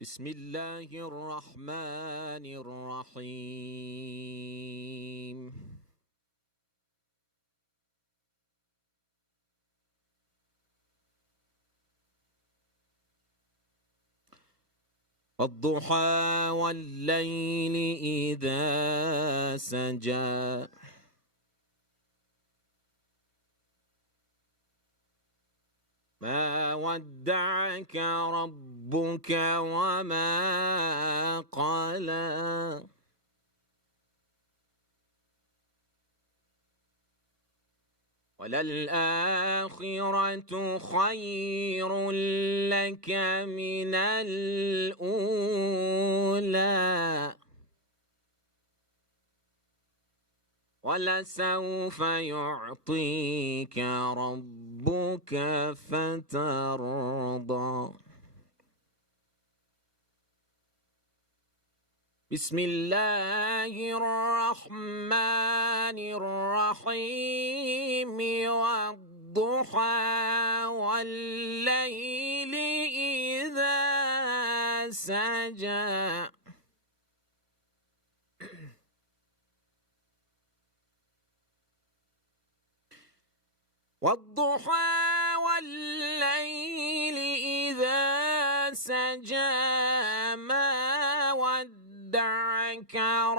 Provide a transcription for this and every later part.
بسم الله الرحمن الرحيم. والضحى والليل إذا سجى ما ودعك ربك وما قلى وللآخرة خير لك من الأولى ولسوف يعطيك ربك فترضى. بسم الله الرحمن الرحيم. والضحى والليل إذا سجى والضحى والليل إذا سجى ما ودعك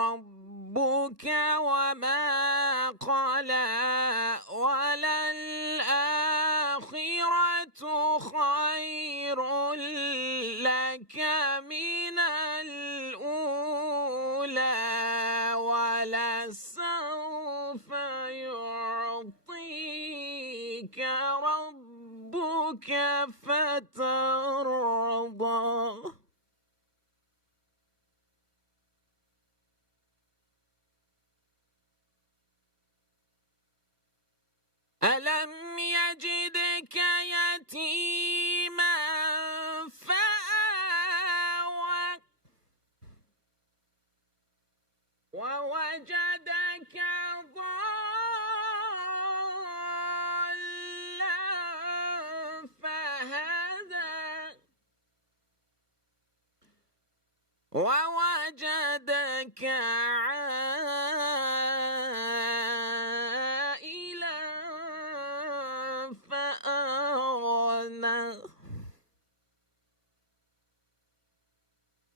ربك وما قلى وللآخرة خير لك من الأولى ولسوف يعطيك ربك فترضى. ألم يجدك يتيما فآوى ووجدك ضالا فهدى ووجدك عائلا فأغنى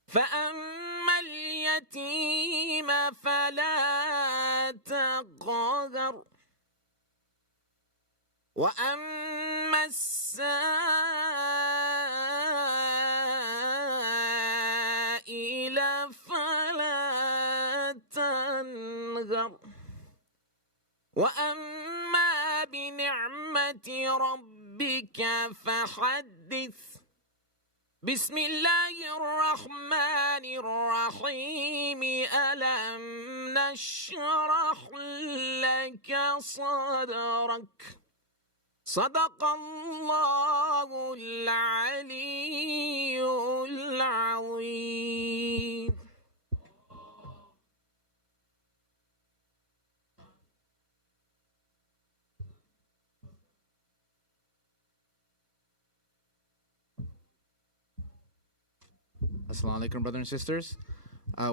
فأما اليتيم فلا تقهر وأما السائل فلا تنهر وأما بنعمة ربك فحدث. بسم الله الرحمن الرحيم. ألم نشرح لك صدرك صدق الله العلي العظيم. Assalamu alaikum, brothers and sisters.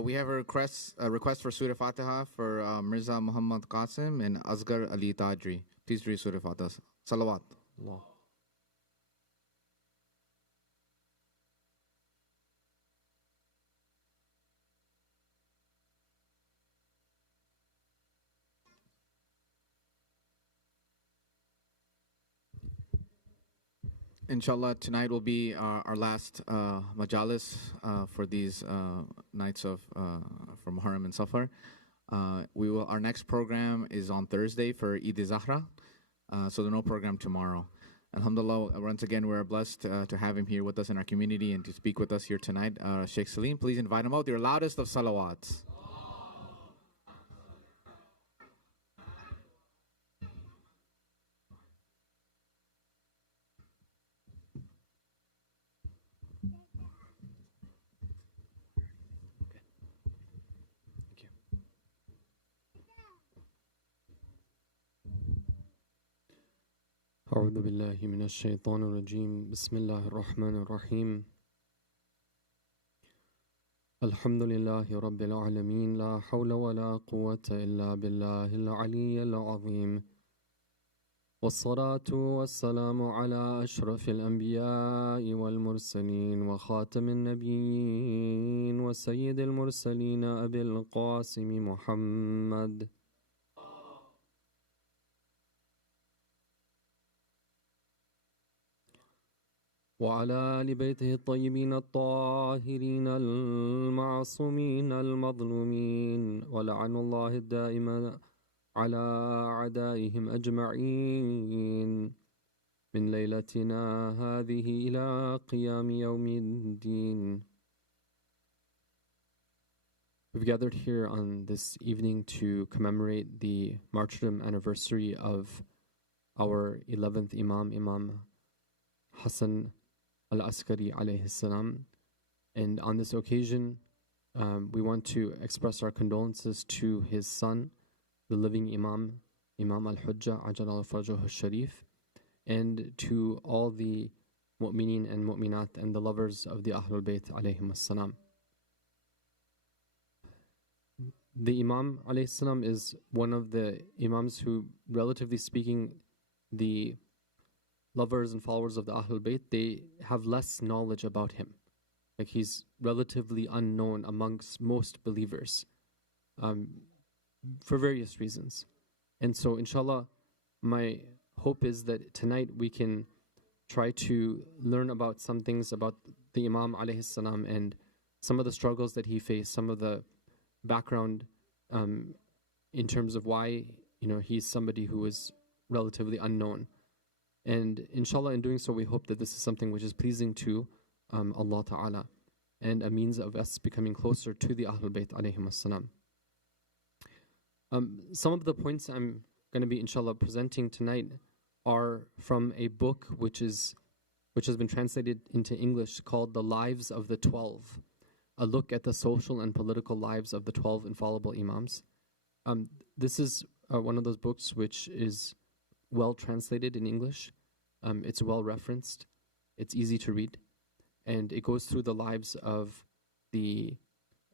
We have a request for Surah Fatiha for Mirza Muhammad Qasim and Asghar Ali Tadri. Please read Surah Fatiha. Salawat. Allah. Inshallah, tonight will be our last majalis for these nights of from Muharram and Safar. Our next program is on Thursday for Eid al-Zahra, so there's no program tomorrow. Alhamdulillah, once again, we're blessed to have him here with us in our community and to speak with us here tonight. Sheikh Salim, please invite him out. Your loudest of salawats. أعوذ بالله من الشيطان الرجيم. بسم الله الرحمن الرحيم. Alhamdulillahi Rabbil Alameen. La hawla wa la quwwata illa billahi al-ali al-azim. والصلاة والسلام على أشرف الأنبياء والمرسلين وخاتم النبيين وسيد المرسلين أبي القاسم محمد وعلى آل بيته الطيبين الطاهرين المعصومين المظلومين ولعن الله الدائم على أعدائهم أجمعين من ليلتنا هذه إلى قيام يوم الدين. We've gathered here on this evening to commemorate the martyrdom anniversary of our 11th Imam, Imam Hasan al-Askari alayhi salam. And on this occasion, we want to express our condolences to his son, the living Imam, Imam al-Hujjah, Ajal al-Farjuh al-Sharif, and to all the mu'mineen and mu'minat and the lovers of the Ahlul Bayt alayhim as-salam. The Imam alayhi salam is one of the Imams who, relatively speaking, the lovers and followers of the Ahlul Bayt, they have less knowledge about him. Like, he's relatively unknown amongst most believers. For various reasons. And so inshallah, my hope is that tonight we can try to learn about some things about the Imam alayhi salam and some of the struggles that he faced, some of the background in terms of why he's somebody who is relatively unknown. And inshallah, in doing so, we hope that this is something which is pleasing to Allah Ta'ala and a means of us becoming closer to the Ahlul Bayt alayhim as-salam. Some of the points I'm going to be inshallah presenting tonight are from a book which has been translated into English called The Lives of the 12, a look at the social and political lives of the 12 infallible Imams. This is one of those books which is well translated in English. It's well referenced. It's easy to read. And it goes through the lives of the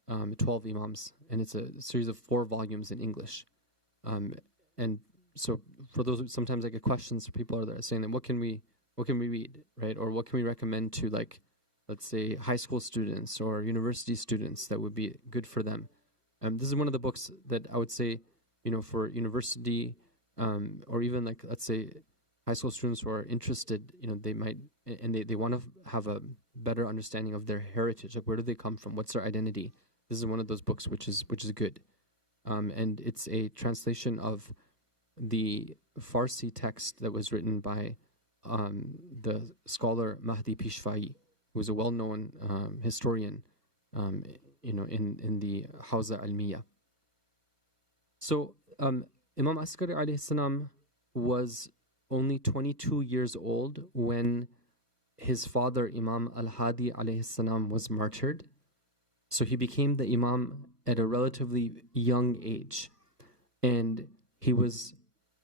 12 Imams, and it's a series of 4 volumes in English. And so for those, sometimes I get questions, people are there saying that what can we read, right? Or what can we recommend to, like, let's say high school students or university students that would be good for them? This is one of the books that I would say, for university or even, like, let's say high school students who are interested, they might, and they want to have a better understanding of their heritage, like where do they come from, what's their identity. This is one of those books which is good, and it's a translation of the Farsi text that was written by the scholar Mahdi Pishvai, who is a well-known historian, in the Hawza Almiya. So Imam Askari alayhi salam was only 22 years old when his father Imam al-Hadi alayhi salam was martyred. So he became the Imam at a relatively young age, and he was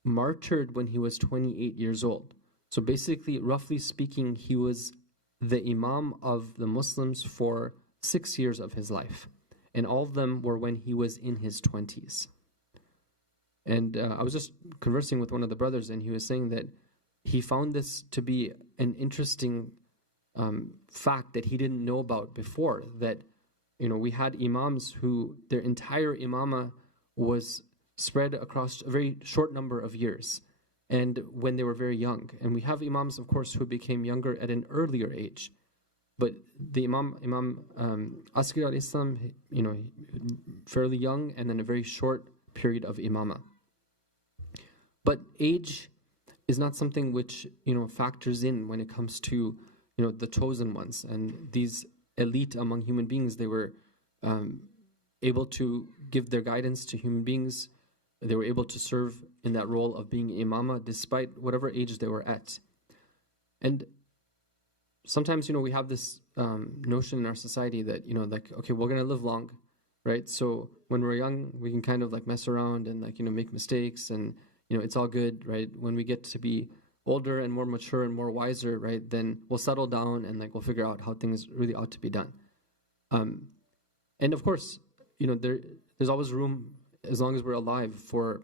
martyred when he was 28 years old. So basically, roughly speaking, he was the Imam of the Muslims for 6 years of his life, and all of them were when he was in his 20s. And I was just conversing with one of the brothers, and he was saying that he found this to be an interesting fact that he didn't know about before, that we had Imams who their entire imama was spread across a very short number of years, and when they were very young. And we have Imams, of course, who became younger at an earlier age. But the Imam Askari alayhi salam, fairly young, and then a very short period of imama. But age is not something which factors in when it comes to the chosen ones and these elite among human beings. They were able to give their guidance to human beings. They were able to serve in that role of being imama despite whatever age they were at. And sometimes we have this notion in our society that like, okay, we're gonna live long, right? So when we're young, we can kind of like mess around and like make mistakes, and it's all good, right? When we get to be older and more mature and more wiser, right, then we'll settle down and like we'll figure out how things really ought to be done. And of course, there's always room, as long as we're alive, for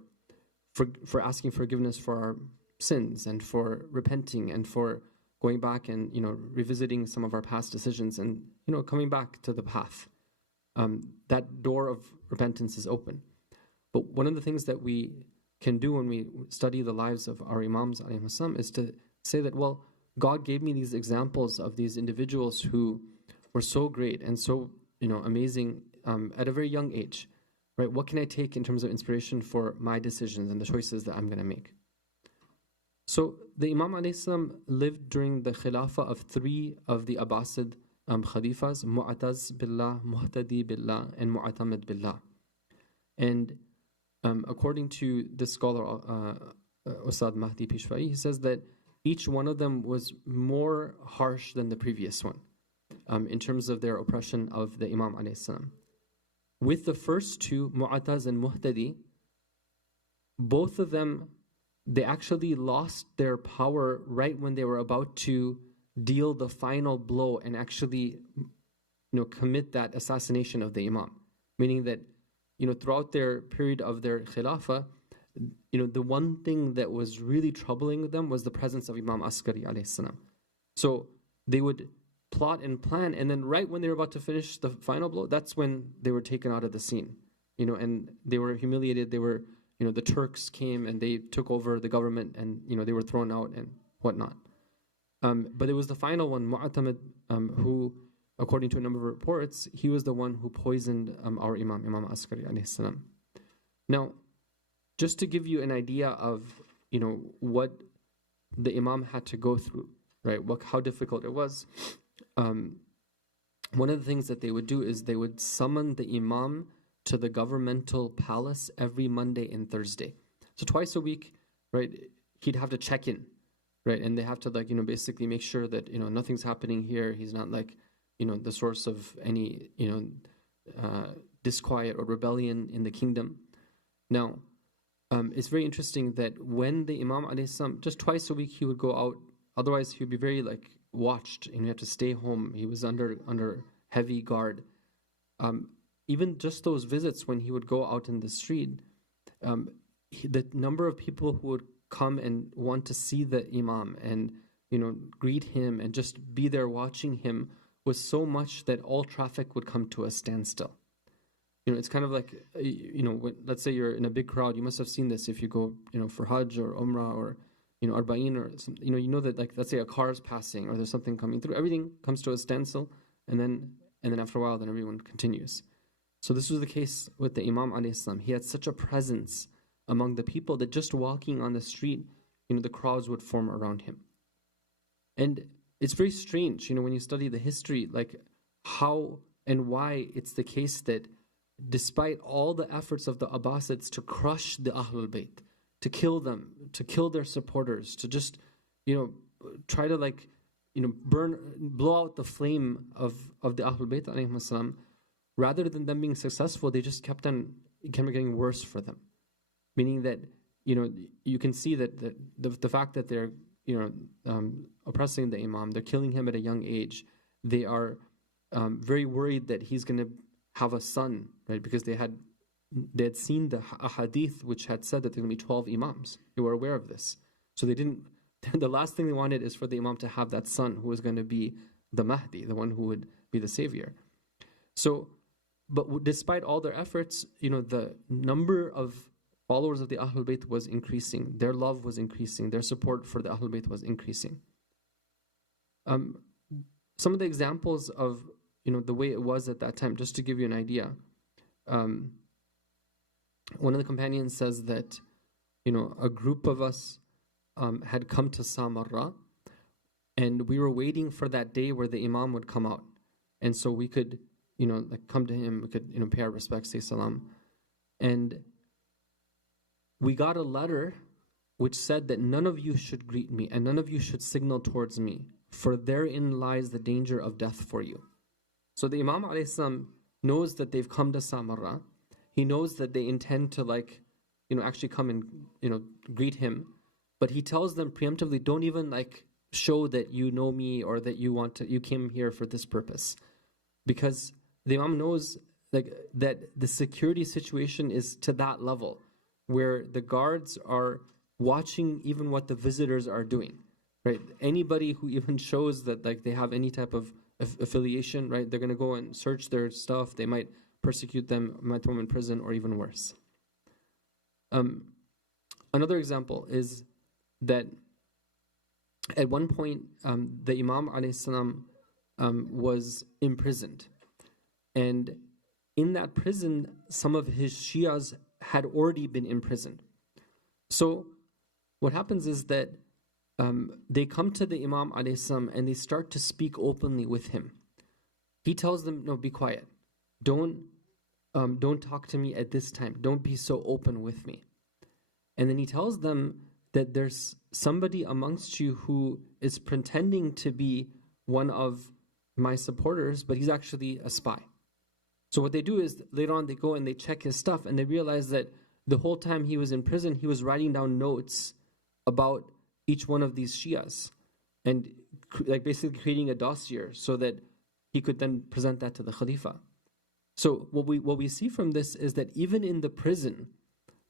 asking forgiveness for our sins and for repenting and for going back and revisiting some of our past decisions and coming back to the path. That door of repentance is open. But one of the things that we can do when we study the lives of our Imams alayhim salam is to say that, well, God gave me these examples of these individuals who were so great and so amazing at a very young age, right? What can I take in terms of inspiration for my decisions and the choices that I'm going to make? So the Imam alayhi salam lived during the Khilafah of 3 of the Abbasid Khalifas, Mu'taz Billah, Muhtadi Billah, and Mu'tamid Billah. And according to this scholar, Ustad Mahdi Pishwai, he says that each one of them was more harsh than the previous one in terms of their oppression of the Imam alayhi salam. With the first 2, Mu'taz and Muhtadi, both of them, they actually lost their power right when they were about to deal the final blow and actually commit that assassination of the Imam. Meaning that throughout their period of their Khilafah, the one thing that was really troubling them was the presence of Imam Askari alayhi salam. So they would plot and plan, and then right when they were about to finish the final blow, that's when they were taken out of the scene. And they were humiliated. They were, the Turks came and they took over the government, and they were thrown out and whatnot. But it was the final one, Mu'tamid, who, according to a number of reports, he was the one who poisoned our Imam Askari alayhi salam. Now, just to give you an idea of what the Imam had to go through, right? How difficult it was. One of the things that they would do is they would summon the Imam to the governmental palace every Monday and Thursday. So twice a week, right? He'd have to check in, right? And they have to basically make sure that nothing's happening here. He's not the source of any disquiet or rebellion in the kingdom. Now, it's very interesting that when the Imam alayhi salam, just twice a week he would go out. Otherwise, he would be very watched, and he had to stay home. He was under heavy guard. Even just those visits when he would go out in the street, the number of people who would come and want to see the Imam and greet him and just be there watching him was so much that all traffic would come to a standstill. It's kind of like, let's say you're in a big crowd. You must have seen this if you go, for Hajj or Umrah or, Arba'in or something. That, let's say a car is passing or there's something coming through. Everything comes to a standstill, and then after a while, then everyone continues. So this was the case with the Imam alayhi salam. He had such a presence among the people that just walking on the street, the crowds would form around him. And it's very strange, when you study the history, how and why it's the case that despite all the efforts of the Abbasids to crush the Ahlul Bayt, to kill them, to kill their supporters, to just, try to blow out the flame of the Ahlul Bayt alayhim salam, rather than them being successful, they just kept getting worse for them. Meaning that, you can see that the fact that they're, oppressing the Imam, they're killing him at a young age, they are very worried that he's going to have a son, right? Because they had seen the hadith which had said that there were going to be 12 Imams. They were aware of this. So they didn't, the last thing they wanted is for the Imam to have that son who was going to be the Mahdi, the one who would be the savior. So, but despite all their efforts, the number of followers of the Ahlul Bayt was increasing. Their love was increasing. Their support for the Ahlul Bayt was increasing. Some of the examples of the way it was at that time, just to give you an idea. One of the companions says that a group of us had come to Samarra, and we were waiting for that day where the Imam would come out, and so we could come to him, we could pay our respects, say salam. And we got a letter which said that none of you should greet me and none of you should signal towards me, for therein lies the danger of death for you. So the Imam ﷺ knows that they've come to Samarra. He knows that they intend to actually come and greet him, but he tells them preemptively, don't even show that you know me or that you came here for this purpose, because the Imam knows like that the security situation is to that level, where the guards are watching even what the visitors are doing, right? Anybody who even shows that like they have any type of affiliation, right? They're going to go and search their stuff. They might persecute them, might throw them in prison, or even worse. Another example is that at one point the Imam alayhi salam was imprisoned, and in that prison some of his Shias had already been imprisoned. So what happens is that they come to the Imam alayhi salam and they start to speak openly with him. He tells them, no, be quiet. Don't talk to me at this time. Don't be so open with me. And then he tells them that there's somebody amongst you who is pretending to be one of my supporters, but he's actually a spy. So what they do is later on they go and they check his stuff, and they realize that the whole time he was in prison, he was writing down notes about each one of these Shias, and like basically creating a dossier so that he could then present that to the Khalifa. So what we see from this is that even in the prison,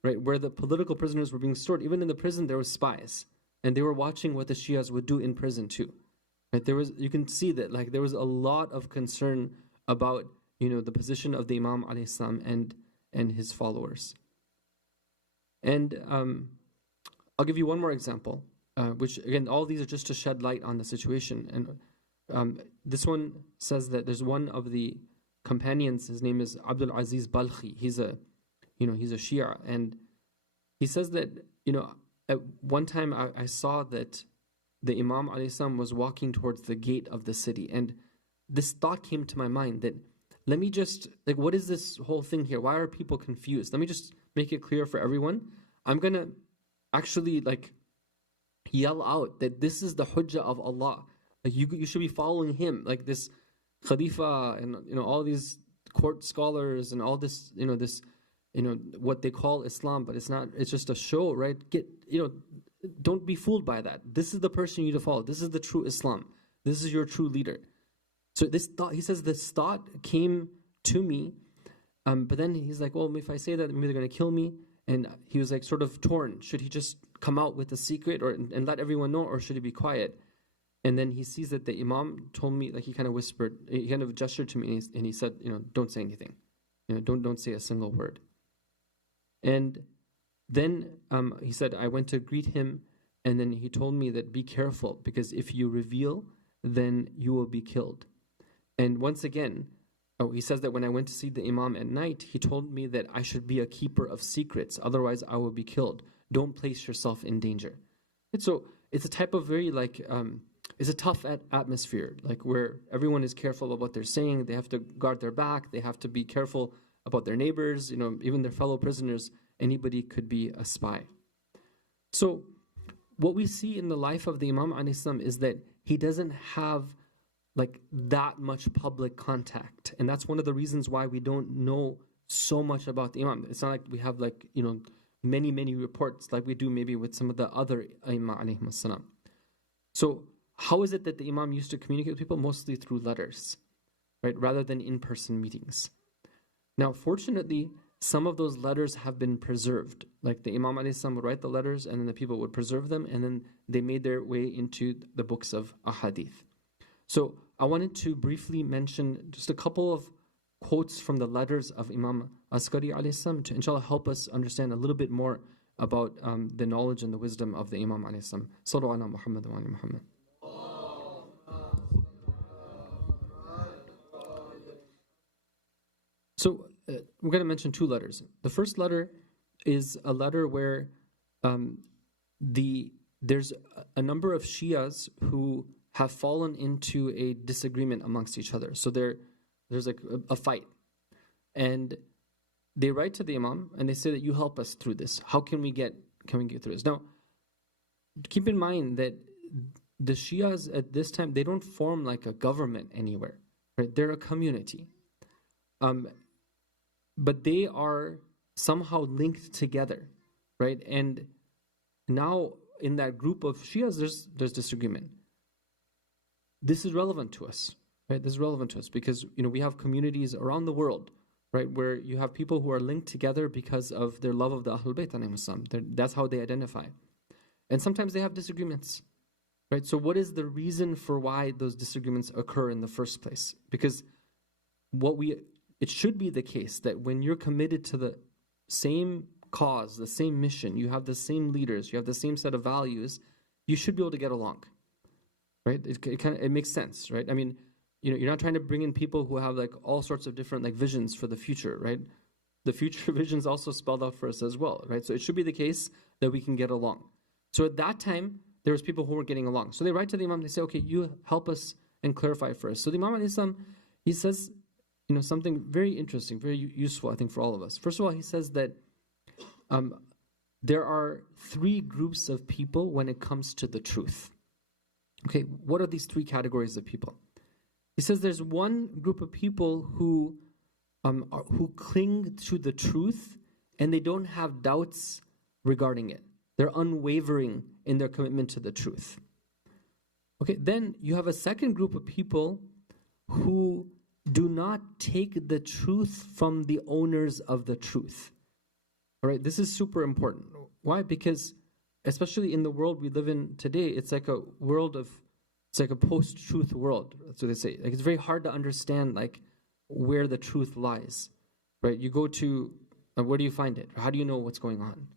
right, where the political prisoners were being stored, even in the prison there were spies, and they were watching what the Shias would do in prison too. Right, you can see that like there was a lot of concern about the position of the Imam alayhi salam and his followers. And I'll give you one more example, which again, all these are just to shed light on the situation. And this one says that there's one of the companions, his name is Abdul Aziz Balkhi. He's a Shia, and he says that at one time I saw that the Imam alayhi salam was walking towards the gate of the city, and this thought came to my mind that let me just, like, what is this whole thing here? Why are people confused? Let me just make it clear for everyone. I'm gonna actually like yell out that this is the hujjah of Allah. Like you should be following him. Like this Khalifa and all these court scholars and all this what they call Islam, but it's not. It's just a show, right? Don't be fooled by that. This is the person you need to follow. This is the true Islam. This is your true leader. So this thought, he says, this thought came to me, but then he's like, well, if I say that, maybe they're going to kill me. And he was like sort of torn. Should he just come out with a secret and let everyone know, or should he be quiet? And then he sees that the Imam told me, like he kind of whispered, he kind of gestured to me, and he said, don't say anything. Don't say a single word. And then he said, I went to greet him, and then he told me that be careful, because if you reveal, then you will be killed. And once again, he says that when I went to see the Imam at night, he told me that I should be a keeper of secrets, otherwise I will be killed. Don't place yourself in danger. And so it's a type of very it's a tough atmosphere, like where everyone is careful about what they're saying. They have to guard their back. They have to be careful about their neighbors, even their fellow prisoners. Anybody could be a spy. So what we see in the life of the Imam alayhi salam is that he doesn't have like that much public contact, and that's one of the reasons why we don't know so much about the Imam. It's not like we have many reports like we do maybe with some of the other Imam alayhi salam. So how is it that the Imam used to communicate with people? Mostly through letters, right, rather than in-person meetings. Now fortunately, some of those letters have been preserved. Like the Imam alayhi salam would write the letters, and then the people would preserve them, and then they made their way into the books of ahadith. So I wanted to briefly mention just a couple of quotes from the letters of Imam Askari alayhi salam to inshallah help us understand a little bit more about the knowledge and the wisdom of the Imam alayhi salam. Sallu ala Muhammad wa ala Muhammad. So we're going to mention two letters. The first letter is a letter where there's a number of Shias who have fallen into a disagreement amongst each other. So there's like a fight. And they write to the Imam and they say that you help us through this. How can we get through this? Now, keep in mind that the Shias at this time, they don't form like a government anywhere, right? They're a community. But they are somehow linked together, right? And now in that group of Shias, there's disagreement. This is relevant to us, right? This is relevant to us because we have communities around the world right? Where you have people who are linked together because of their love of the Ahlul Bayt alayhim as-salam. That's how they identify. And sometimes they have disagreements, right? So what is the reason for why those disagreements occur in the first place? Because it should be the case that when you're committed to the same cause, the same mission, you have the same leaders, you have the same set of values, you should be able to get along, right? It makes sense, right? I mean, you're not trying to bring in people who have like all sorts of different like visions for the future, right? The future vision's also spelled out for us as well, right? So it should be the case that we can get along. So at that time, there was people who weren't getting along. So they write to the Imam, they say, okay, you help us and clarify for us. So the Imam al-Islam, he says, something very interesting, very useful, I think, for all of us. First of all, he says that there are three groups of people when it comes to the truth. Okay, what are these three categories of people? He says there's one group of people who cling to the truth and they don't have doubts regarding it. They're unwavering in their commitment to the truth. Okay, then you have a second group of people who do not take the truth from the owners of the truth. All right, this is super important. Why? Because especially in the world we live in today, it's like a post-truth world. That's what they say. Like, it's very hard to understand like where the truth lies, right? You go to, where do you find it? How do you know what's going on,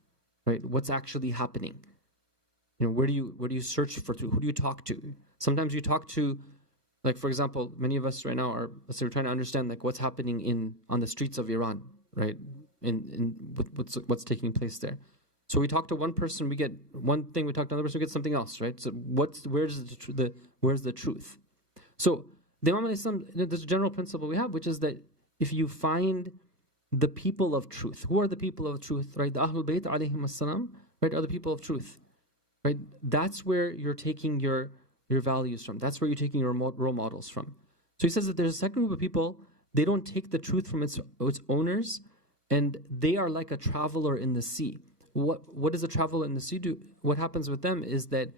right? What's actually happening? Where do you search for truth? Who do you talk to? Sometimes you talk to, like, for example, many of us right now are, we're trying to understand like what's happening on the streets of Iran, right? In what's taking place there. So we talk to one person, we get one thing. We talk to another person, we get something else, right? So where's the truth? So the Imam al-Islam, there's a general principle we have, which is that if you find the people of truth, who are the people of truth, right? The Ahlul Bayt alayhim as-salam, right, are the people of truth, right? That's where you're taking your values from. That's where you're taking your role models from. So he says that there's a second group of people, they don't take the truth from its owners, and they are like a traveler in the sea. What does a traveler in the sea do? What happens with them is that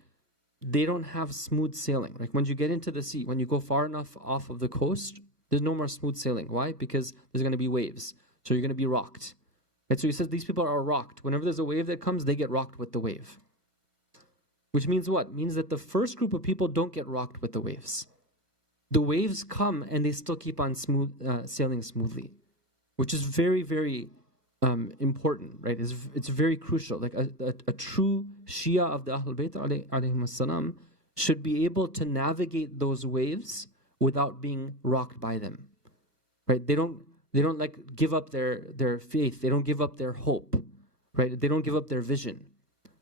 they don't have smooth sailing. Like when you get into the sea, when you go far enough off of the coast, there's no more smooth sailing. Why? Because there's going to be waves. So you're going to be rocked. Right? So he says these people are rocked. Whenever there's a wave that comes, they get rocked with the wave. Which means what? It means that the first group of people don't get rocked with the waves. The waves come and they still keep on sailing smoothly, which is very, very important, right? It's very crucial. Like a true Shia of the Ahlul Bayt alayhim as-salam should be able to navigate those waves without being rocked by them, right? They don't like give up their faith. They don't give up their hope, right? They don't give up their vision,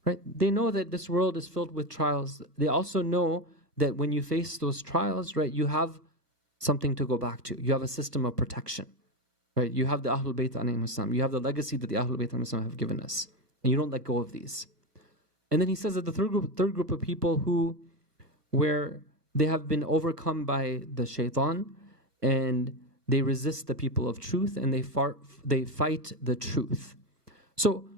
right? They know that this world is filled with trials. They also know that when you face those trials, right, you have something to go back to. You have a system of protection. Right, you have the Ahlul Bayt alayhim as-salam. You have the legacy that the Ahlul Bayt alayhim as-salam have given us, and you don't let go of these. And then he says that the third group of people where they have been overcome by the shaitan, and they resist the people of truth, and they fight the truth. So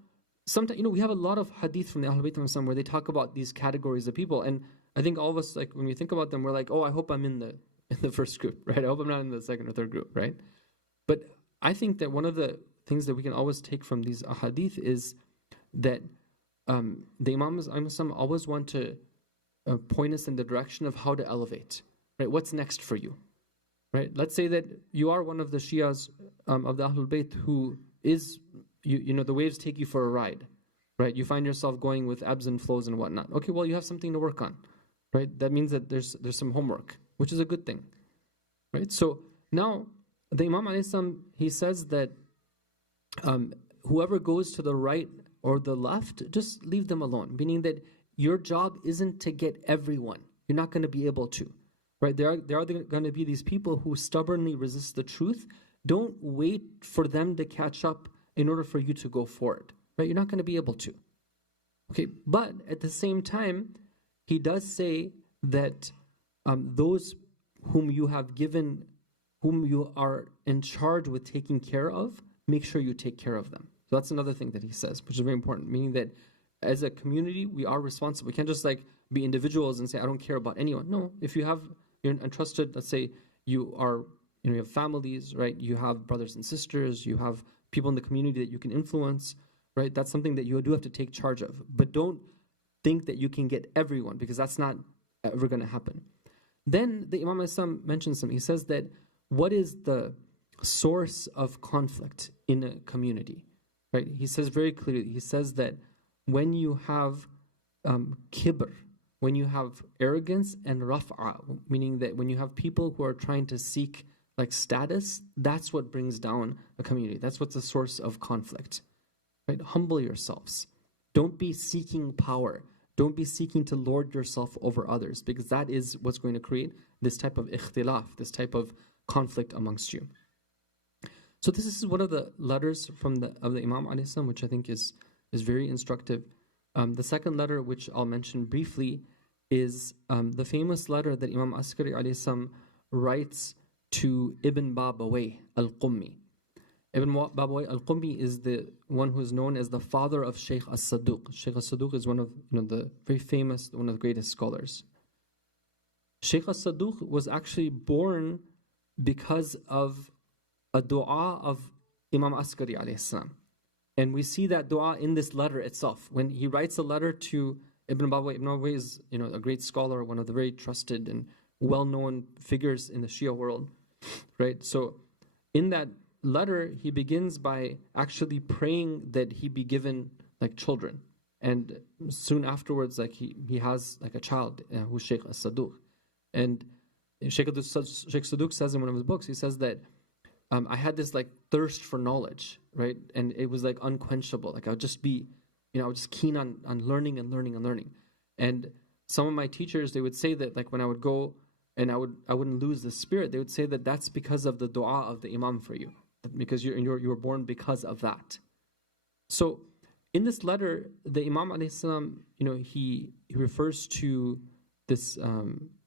sometimes we have a lot of hadith from the Ahlul Bayt alayhim as-salam where they talk about these categories of people, and I think all of us, like when we think about them, we're like, oh, I hope I'm in the first group, right? I hope I'm not in the second or third group, right? But I think that one of the things that we can always take from these ahadith is that the Imams always want to point us in the direction of how to elevate, right? What's next for you, right? Let's say that you are one of the Shias of the Ahlul Bayt who is, the waves take you for a ride, right? You find yourself going with ebbs and flows and whatnot. Okay, well, you have something to work on, right? That means that there's some homework, which is a good thing, right? So now, the Imam al-Islam, he says that whoever goes to the right or the left, just leave them alone. Meaning that your job isn't to get everyone. You're not going to be able to. Right? There are going to be these people who stubbornly resist the truth. Don't wait for them to catch up in order for you to go forward. Right? You're not going to be able to. Okay, but at the same time, he does say that those whom you are in charge with taking care of, make sure you take care of them. So that's another thing that he says, which is very important, meaning that as a community, we are responsible. We can't just like be individuals and say, I don't care about anyone. No, if you're entrusted, let's say you are you have families, right? You have brothers and sisters, you have people in the community that you can influence, right? That's something that you do have to take charge of. But don't think that you can get everyone, because that's not ever going to happen. Then the Imam Islam mentions something. He says that what is the source of conflict in a community, right? He says very clearly, he says that when you have kibr, when you have arrogance, and raf'a, meaning that when you have people who are trying to seek like status, that's what brings down a community. That's what's the source of conflict, right? Humble yourselves. Don't be seeking power. Don't be seeking to lord yourself over others, because that is what's going to create this type of ikhtilaf, this type of conflict amongst you. So this is one of the letters from the Imam alayhi salam, which I think is very instructive. The second letter, which I'll mention briefly, is the famous letter that Imam Askari alayhi salam writes to Ibn Babawayh al-Qummi. Ibn Babawayh al-Qummi is the one who is known as the father of Sheikh As-Saduq. Sheikh As-Saduq is one of the very famous, one of the greatest scholars. Sheikh As-Saduq was actually born because of a dua of Imam Askari alayhi salam. And we see that dua in this letter itself. When he writes a letter to Ibn Babawayh, Ibn Babawayh is a great scholar, one of the very trusted and well-known figures in the Shia world, right? So in that letter, he begins by actually praying that he be given like children, and soon afterwards, like he has like a child who's Sheikh As-Saduq. And Sheikh Saduq says in one of his books, he says that I had this like thirst for knowledge, right? And it was like unquenchable. Like I would just be, I was just keen on learning and learning and learning. And some of my teachers, they would say that like when I would go and I wouldn't lose the spirit, they would say that that's because of the dua of the Imam for you, because you were born because of that. So in this letter, the Imam alayhi salam, he refers to this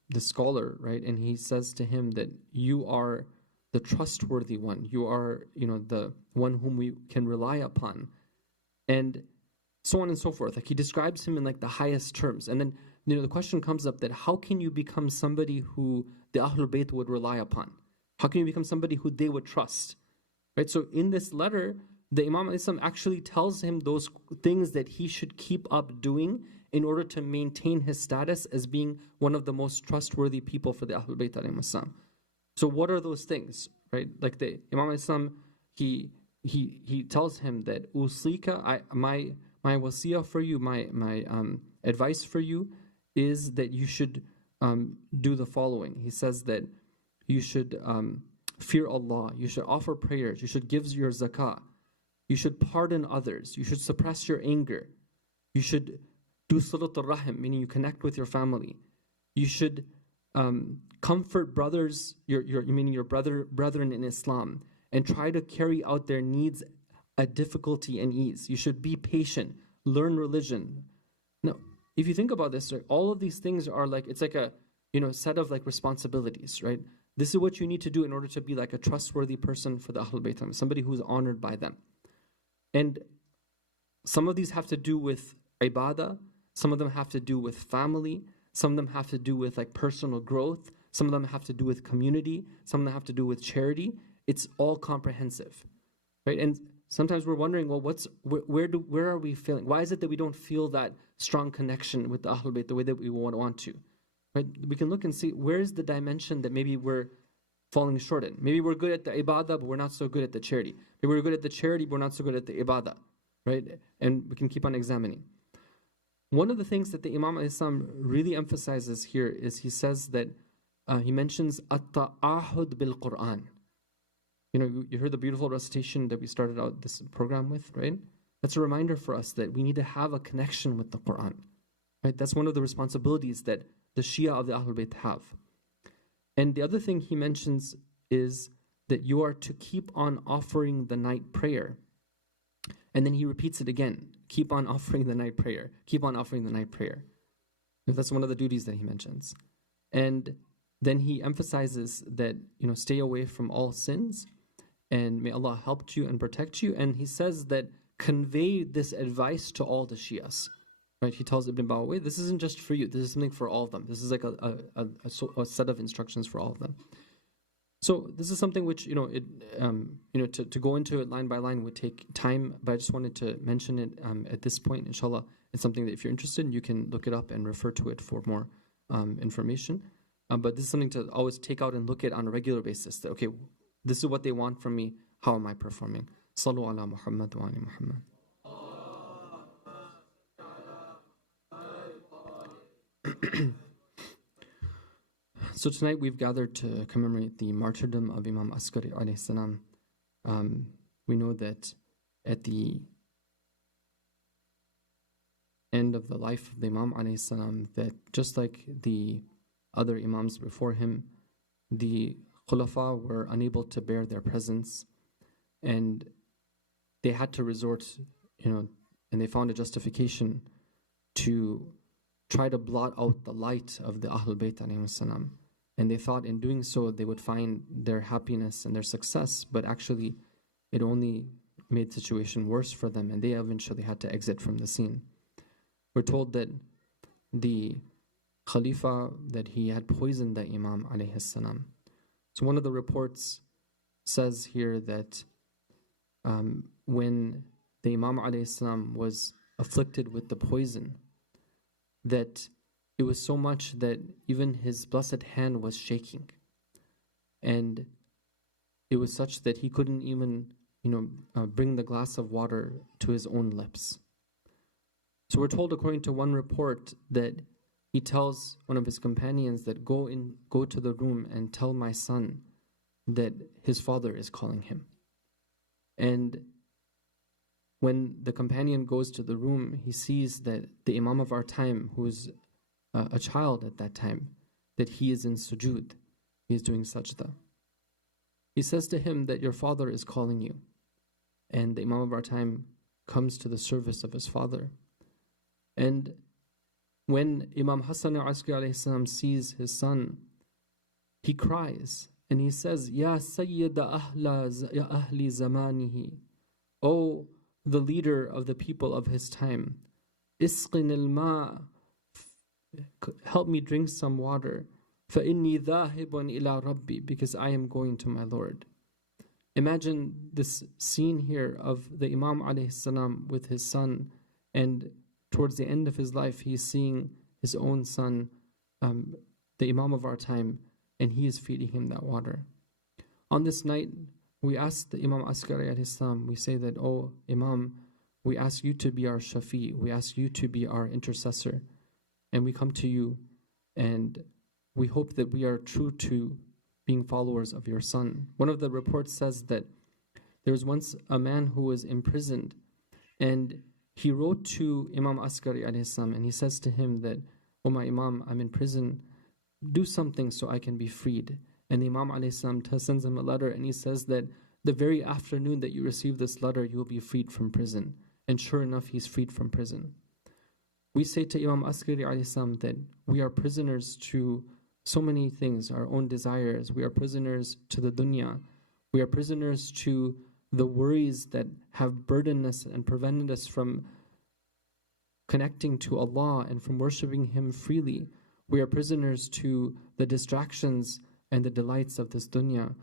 the scholar, right? And he says to him that you are the trustworthy one. You are, the one whom we can rely upon, and so on and so forth. Like he describes him in like the highest terms. And then, the question comes up that how can you become somebody who the Ahlul Bayt would rely upon? How can you become somebody who they would trust? Right? So in this letter, the Imam Islam actually tells him those things that he should keep up doing in order to maintain his status as being one of the most trustworthy people for the Ahlul Bayt alayhim assalam. So what are those things, right? Like the Imam Islam, he tells him that uslika, my wasiyah for you, my advice for you is that you should do the following. He says that you should fear Allah, you should offer prayers, you should give your zakah, you should pardon others, you should suppress your anger, you should do salat al-rahim, meaning you connect with your family, you should comfort brothers, your brethren in Islam, and try to carry out their needs at difficulty and ease. You should be patient, learn religion. Now, if you think about this, right, all of these things are like, it's like a set of like responsibilities, right? This is what you need to do in order to be like a trustworthy person for the Ahlul Bayt, somebody who is honored by them. And some of these have to do with ibadah, some of them have to do with family, some of them have to do with like personal growth, some of them have to do with community, some of them have to do with charity. It's all comprehensive, right? And sometimes we're wondering, well, where are we feeling? Why is it that we don't feel that strong connection with the Ahlul Bayt the way that we want to? Right? We can look and see where is the dimension that maybe we're falling short in. Maybe we're good at the ibadah, but we're not so good at the charity. Maybe we're good at the charity, but we're not so good at the ibadah, right? And we can keep on examining. One of the things that the Imam al-Islam really emphasizes here is he says that he mentions at-ta'ahud bil-Qur'an. You heard the beautiful recitation that we started out this program with, right? That's a reminder for us that we need to have a connection with the Qur'an, right? That's one of the responsibilities that the Shia of the Ahlul Bayt have. And the other thing he mentions is that you are to keep on offering the night prayer. And then he repeats it again. Keep on offering the night prayer. Keep on offering the night prayer. That's one of the duties that he mentions. And then he emphasizes that, stay away from all sins, and may Allah help you and protect you. And he says that convey this advice to all the Shias. Right? He tells Ibn Babawayh, this isn't just for you, this is something for all of them. This is like a set of instructions for all of them. So this is something which, to go into it line by line would take time, but I just wanted to mention it at this point. Inshallah, it's something that if you're interested, you can look it up and refer to it for more information. But this is something to always take out and look at on a regular basis. That, okay, this is what they want from me. How am I performing? Sallu ala Muhammad wa ali Muhammad. So tonight we've gathered to commemorate the martyrdom of Imam Askari alayhi salam. We know that at the end of the life of the Imam alayhi salam, that just like the other Imams before him, the Khulafa were unable to bear their presence, and they had to resort, and they found a justification to try to blot out the light of the Ahlul Bayt alayhi salam. And they thought in doing so they would find their happiness and their success, but actually it only made the situation worse for them, and they eventually had to exit from the scene. We're told that the Khalifa, that he had poisoned the Imam alayhi salam. So one of the reports says here that when the Imam alayhi salam was afflicted with the poison, that it was so much that even his blessed hand was shaking. And it was such that he couldn't even, bring the glass of water to his own lips. So we're told, according to one report, that he tells one of his companions that go to the room and tell my son that his father is calling him. And when the companion goes to the room, he sees that the Imam of our time, who's a child at that time, that he is in sujood, he is doing sajda. He says to him that your father is calling you. And the Imam of our time comes to the service of his father. And when Imam Hasan al-Askari sees his son, he cries and he says, Ya Sayyida ahli zamanihi, O the leader of the people of his time, Isqin al-ma, help me drink some water, فَإِنِّي ذَاهِبٌ إِلَىٰ رَبِّي, because I am going to my Lord. Imagine this scene here of the Imam alayhi salam with his son, and towards the end of his life he is seeing his own son, the Imam of our time, and he is feeding him that water. On this night, we ask the Imam Askari alayhi salam, we say that, oh Imam, we ask you to be our shafi, we ask you to be our intercessor, and we come to you and we hope that we are true to being followers of your son. One of the reports says that there was once a man who was imprisoned, and he wrote to Imam Askari alayhi salam, and he says to him that, oh my Imam, I'm in prison, do something so I can be freed. And the Imam alayhi salam sends him a letter, and he says that the very afternoon that you receive this letter, you will be freed from prison. And sure enough, he's freed from prison. We say to Imam Askari alayhi salam that we are prisoners to so many things, our own desires. We are prisoners to the dunya. We are prisoners to the worries that have burdened us and prevented us from connecting to Allah and from worshipping Him freely. We are prisoners to the distractions and the delights of this dunya.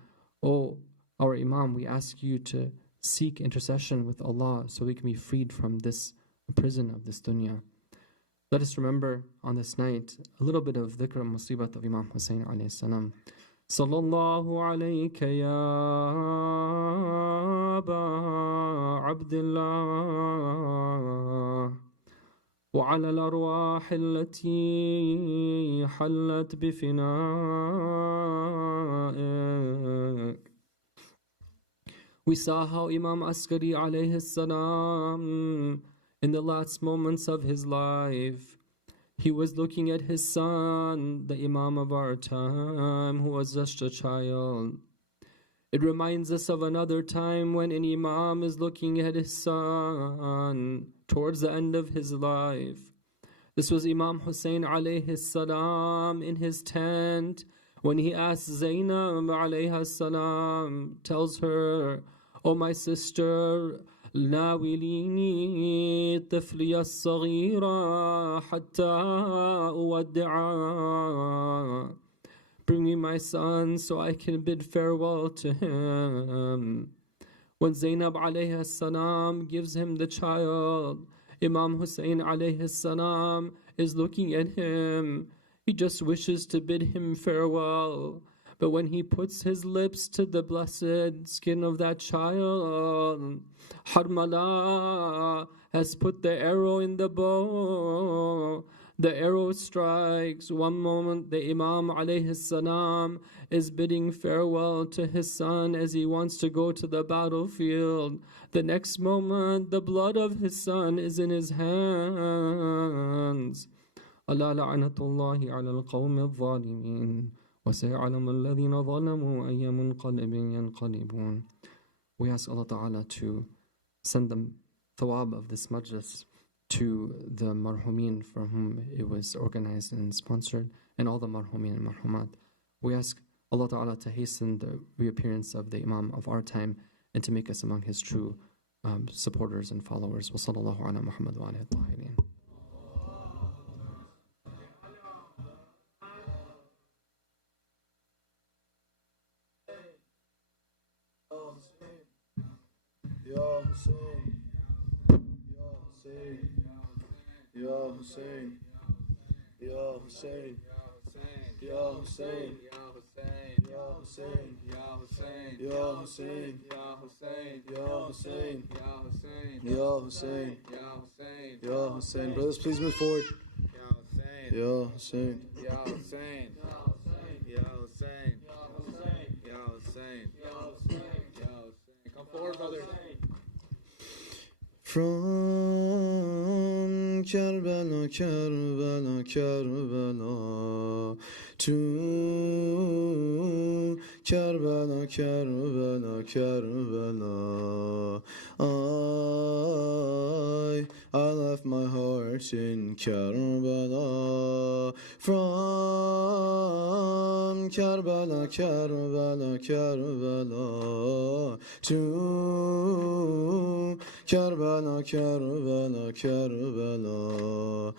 Oh, our Imam, we ask you to seek intercession with Allah so we can be freed from this prison of this dunya. Let us remember on this night a little bit of dhikr and musibat of Imam Hussein alayhi salam. Sallallahu alayka ya Aba Abdullah wa ala al-arwah allati hallat bifina'ik. We saw how Imam Askari alayhi salam, in the last moments of his life, he was looking at his son, the Imam of our time, who was just a child. It reminds us of another time when an Imam is looking at his son towards the end of his life. This was Imam Hussein alayhi salam in his tent when he asks Zainab alayhi salam, tells her, "Oh my sister, ناوليني طفلي الصغير حتى أودعه." Bring me my son so I can bid farewell to him. When Zainab alayhi salam gives him the child, Imam Hussein alayhi salam is looking at him. He just wishes to bid him farewell. But when he puts his lips to the blessed skin of that child, Harmala has put the arrow in the bow. The arrow strikes. One moment the Imam alayhi salam is bidding farewell to his son as he wants to go to the battlefield. The next moment the blood of his son is in his hands. Allah la'anatullahi ala al-qawmi al-zalimin. وَسَيَعْلَمُ الَّذِينَ ظَلَمُوا أَيَّ مُنْقَلِبٍ يَنْقَلِبُونَ. We ask Allah Ta'ala to send the thawab of this majlis to the marhumin for whom it was organized and sponsored, and all the marhumin and marhumat. We ask Allah Ta'ala to hasten the reappearance of the Imam of our time and to make us among his true supporters and followers. Wa sallallahu ala Muhammad wa alihi tahirin. Ya Hussein, Ya Hussein, Ya Hussein, Ya Hussein, Ya Hussein, Ya Hussein, Ya Hussein, Ya Hussein, Ya Hussein, Ya Hussein. Brothers, please move forward. Ya Hussein, Ya Hussein, Ya Hussein, Ya Hussein. Come forward, brothers. From Karbala, Karbala, Karbala to Karbala, Karbala, Karbala, I left my heart in Karbala. From Karbala, Karbala, Karbala to Karbala, Karbala, Karbala,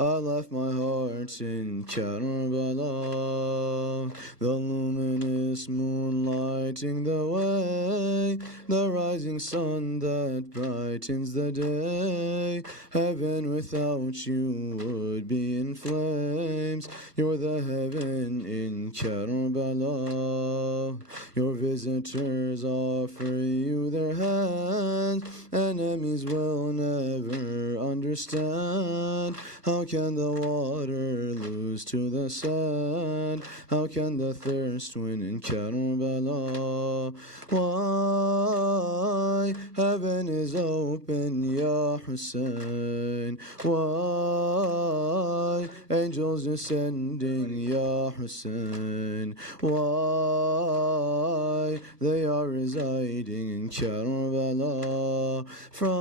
I left my heart in Karbala. The luminous moon lighting the way, the rising sun that brightens the day. Heaven without you would be in flames. You're the heaven in Karbala. Your visitors offer you their hands. Enemies will never understand. How can the water lose to the sand? How can the thirst win in Karbala? Why heaven is open, Ya Hussein? Why angels descending, Ya Hussein? Why they are residing in Karbala? From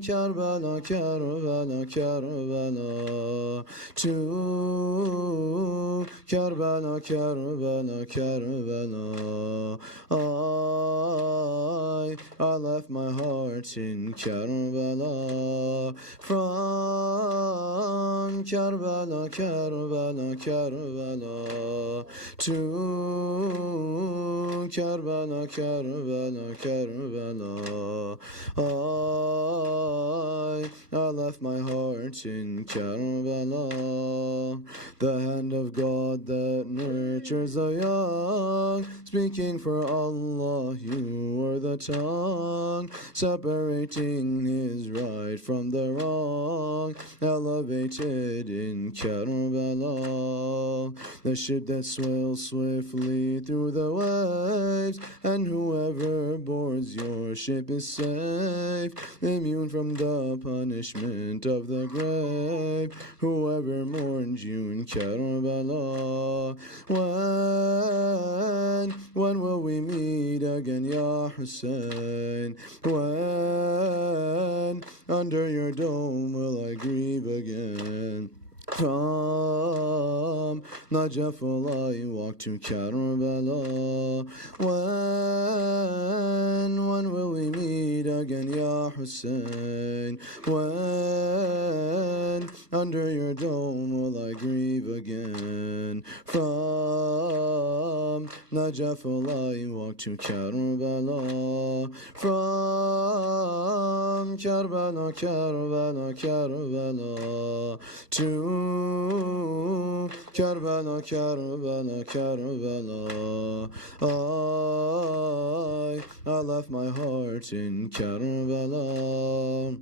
Karbala, Karbala, Karbala to Karbala, Karbala, Karbala, I left my heart in Karbala. From Karbala, Karbala, Karbala to Karbala, Karbala, Karbala, I left my heart in Karbala. The hand of God that nurtures the young, speaking for Allah, you were the tongue, separating his right from the wrong, elevated in Karbala. The ship that swells swiftly through the waves, and whoever boards your ship is safe, immune from the punishment of the grave. Whoever mourns you in Karbala, when will we meet again, Ya Hussein? When under your dome will I grieve again? From Najaf will I walk to Karbala. When will we meet again, Ya Hussein? When under your dome will I grieve again? From Najaf will I walk to Karbala. From Karbala, Karbala, Karbala to Karbala, Karbala, Karbala. I left my heart in Karbala.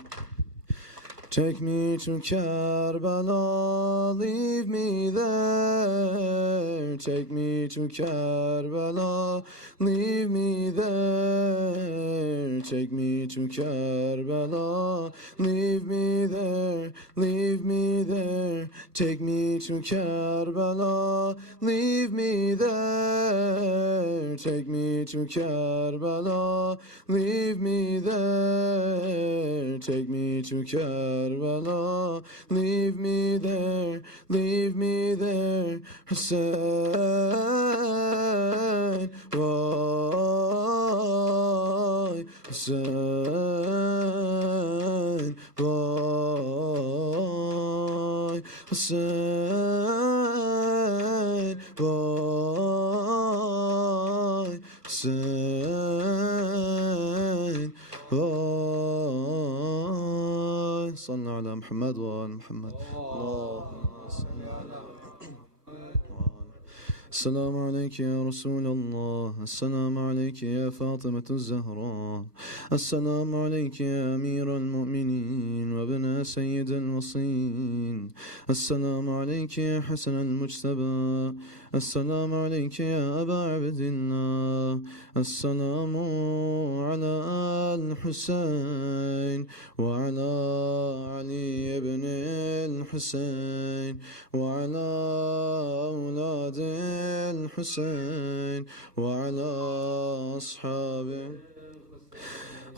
Take me to Karbala, leave me there. Take me to Karbala, leave me there. Take me to Karbala, leave me there, leave me there. Take me to Karbala, leave me there. Take me to Karbala, leave me there. Take me to Karbala, leave me there, leave me there. Hussein, why? Hussein, why? Hussein, why? Hussein, why? صلى على محمد وآل محمد. اللهم صل على السلام عليك يا رسول الله. السلام عليك يا فاطمة الزهراء. السلام عليك يا أمير المؤمنين وابن سيد الوصين. السلام عليك يا حسن المجتبى. السلام عليك يا أبا عبد الله. السلام على الحسين وعلى علي بن الحسين وعلى أولاد الحسين وعلى أصحابه،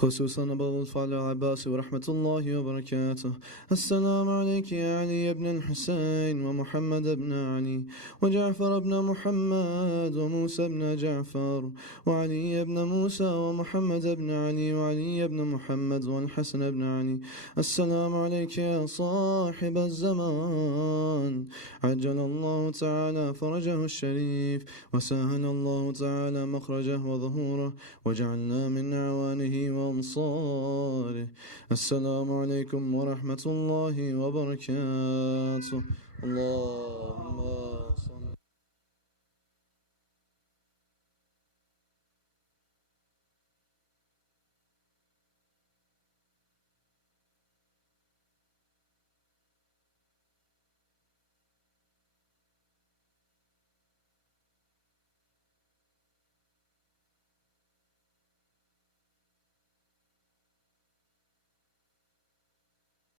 خصوصا أبو الفضل العباس ورحمة الله وبركاته. السلام عليك يا علي بن الحسين ومحمد بن علي وجعفر بن محمد وموسى بن جعفر وعلي بن موسى ومحمد بن علي وعلي بن محمد والحسن بن علي. السلام عليك يا صاحب الزمان، عجل الله تعالى فرجه الشريف وسهل الله تعالى مخرجه وظهوره وجعلنا من أعوانه وأنصاره. السلام عليكم ورحمة الله وبركاته. اللهم صل